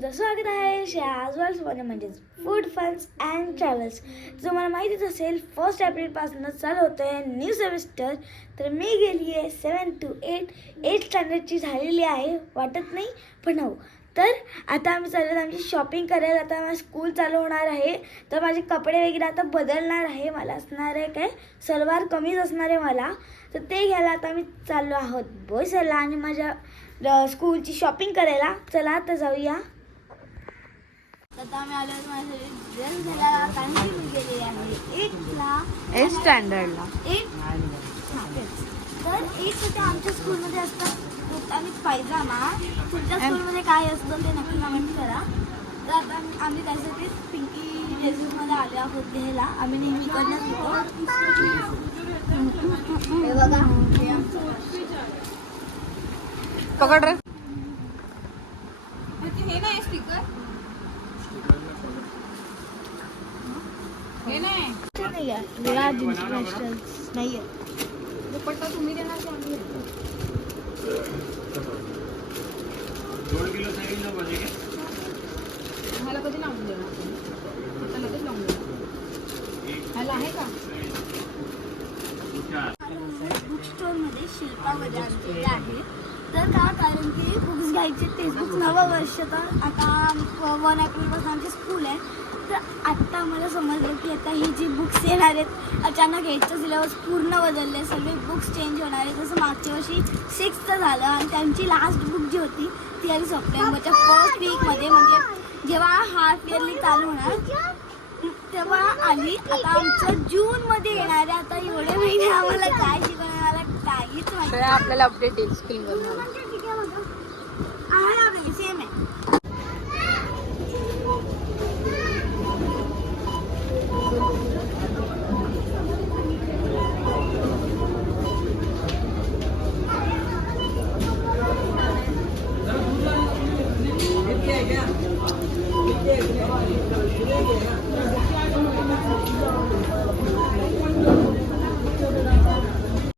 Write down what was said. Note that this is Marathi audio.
तुमचं स्वागत आहे शाजवाल्समध्ये म्हणजेच फूड फन्स अँड ट्रॅव्हल्स. तुम्हाला माहितीच असेल 1 एप्रिलपासून चालू होतं आहे न्यू सेमिस्टर. तर मी गेली आहे 7 to 8 स्टँडर्डची झालेली आहे, वाटत नाही पण हो. तर आता आम्ही चाललो आमची शॉपिंग करायला. आता माझं स्कूल चालू होणार आहे, तर माझे कपडे वगैरे आता बदलणार आहे. मला असणार आहे काय सलवार कमीज असणार आहे मला, तर ते घ्यायला आता आम्ही चाललो आहोत बसला आणि माझ्या स्कूलची शॉपिंग करायला. चला आता जाऊया. आता आम्ही आलो माझ्यासाठी ड्रेस घ्यायला, कारण की मी गेलेली आहे 8 स्टँडर्डला. तर 8 ते आमच्या स्कूलमध्ये असतात आणि पायजामा. तुमच्या स्कूलमध्ये काय असतं ते नक्की कमेंट करा. तर आता आम्ही त्यासाठी पिंकी ड्रेसेसमध्ये आलो आहोत घ्यायला. आम्ही नेहमी इकडनंच घेतो. हे बघा, हे आमचं पकड रे. हे नाही स्टिकर, हे नाही नाही आहे. राज इंटरनॅशनल नाही आहे. दुपट्टा तुम्ही देणार की आम्ही देतो? 2 किलो सांगितलं पाहिजे का? ह्याला कधी लावून देणार? दुपट्टा लगेच लावून देणार. ह्याला आहे का? बुक स्टोअरमध्ये शिल्पामध्ये आणलेले आहे. तर का, कारण की बुक्स घ्यायचे तेच बुक्स नवं वर्ष. तर आता 1 एप्रिलपासून आमची स्कूल आहे. तर आत्ता आम्हाला समजलं की आता ही जी बुक्स येणार आहेत, अचानक यायचं सिलेबस पूर्ण बदलले, सगळे बुक्स चेंज होणार आहे. जसं मागच्या वर्षी 6th झालं आणि त्यांची लास्ट बुक जी होती ती आली सप्टेंबरच्या 1st वीकमध्ये, म्हणजे जेव्हा हाफ इयरली चालू होणार तेव्हा आली. आता आमचं जूनमध्ये येणार आहे. आता एवढे महिने आम्हाला काय शिकवणार मला काहीच माहिती नाही. आपल्याला अपडेट येईल स्क्रीनवर. सेम आहे.